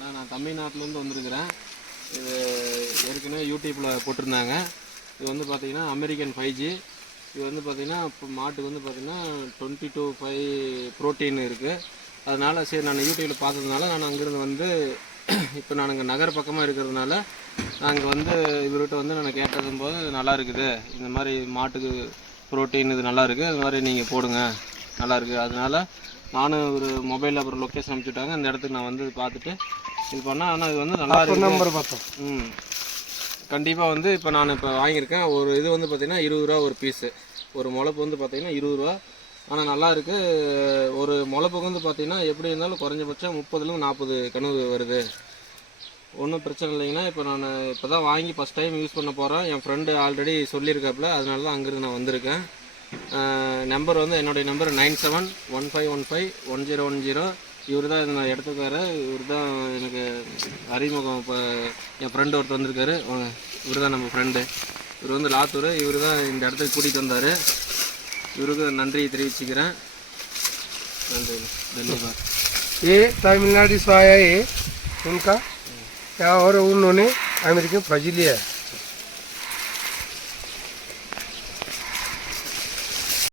நான் தமிழ்நாட்டிலேருந்து வந்திருக்கிறேன். இது ஏற்கனவே யூடியூப்பில் போட்டிருந்தாங்க. இது வந்து பார்த்திங்கன்னா அமெரிக்கன் 5G. இது வந்து பார்த்திங்கன்னா இப்போ மாட்டுக்கு வந்து பார்த்திங்கன்னா 22.5 ப்ரோட்டீன் இருக்குது. அதனால் சரி நான் யூடியூப்பில் பார்த்ததுனால நான் அங்கேருந்து வந்து இப்போ நான் இங்கே நகர பக்கமாக இருக்கிறதுனால நாங்கள் வந்து இவர்கிட்ட வந்து நான் கேட்டதும் போது நல்லா இருக்குது, இந்த மாதிரி மாட்டுக்கு ப்ரோட்டீன் இது நல்லா இருக்குது, அது மாதிரி நீங்கள் போடுங்க நல்லா இருக்குது. அதனால நானும் ஒரு மொபைலில் அப்புறம் லொக்கேஷன் அனுப்பிச்சுட்டாங்க. அந்த இடத்துக்கு நான் வந்து பார்த்துட்டு இது பண்ணேன். ஆனால் இது வந்து நல்லா இருக்குது. நம்பர் பார்த்தோம். கண்டிப்பாக வந்து இப்போ நான் இப்போ வாங்கியிருக்கேன். ஒரு இது வந்து பார்த்திங்கன்னா 20 ரூபா ஒரு பீஸு. ஒரு முளைப்பு வந்து பார்த்திங்கன்னா 20 ரூபா. ஆனால் நல்லா இருக்குது. ஒரு முளைப்புக்கு வந்து பார்த்திங்கன்னா எப்படி இருந்தாலும் குறைஞ்சபட்சம் 30லேருந்து 40 கனவு வருது. ஒன்றும் பிரச்சனை இல்லைங்கன்னா இப்போ நான் இப்போ தான் வாங்கி ஃபஸ்ட் டைம் யூஸ் பண்ண போகிறேன். என் ஃப்ரெண்டு ஆல்ரெடி சொல்லியிருக்காப்புல, அதனால தான் அங்கேருந்து நான் வந்திருக்கேன். நம்பர் வந்து என்னுடைய நம்பர் 9715151010. இவர் தான் இந்த இடத்துக்காரு. இவர் தான் எனக்கு அறிமுகம். இப்போ என் ஃப்ரெண்டு ஒருத்தர் வந்திருக்காரு. இவர் தான் நம்ம ஃப்ரெண்டு. இவர் வந்து லாத்தூர். இவர் தான் இந்த இடத்துக்கு கூட்டிகிட்டு வந்தார். இவருக்கு நன்றியை தெரிவிச்சுக்கிறேன். நன்றி. धन्यवाद. ये तमिलनाडु से आया है उनका, और उन्होंने अमेरिकन 5G लिया है.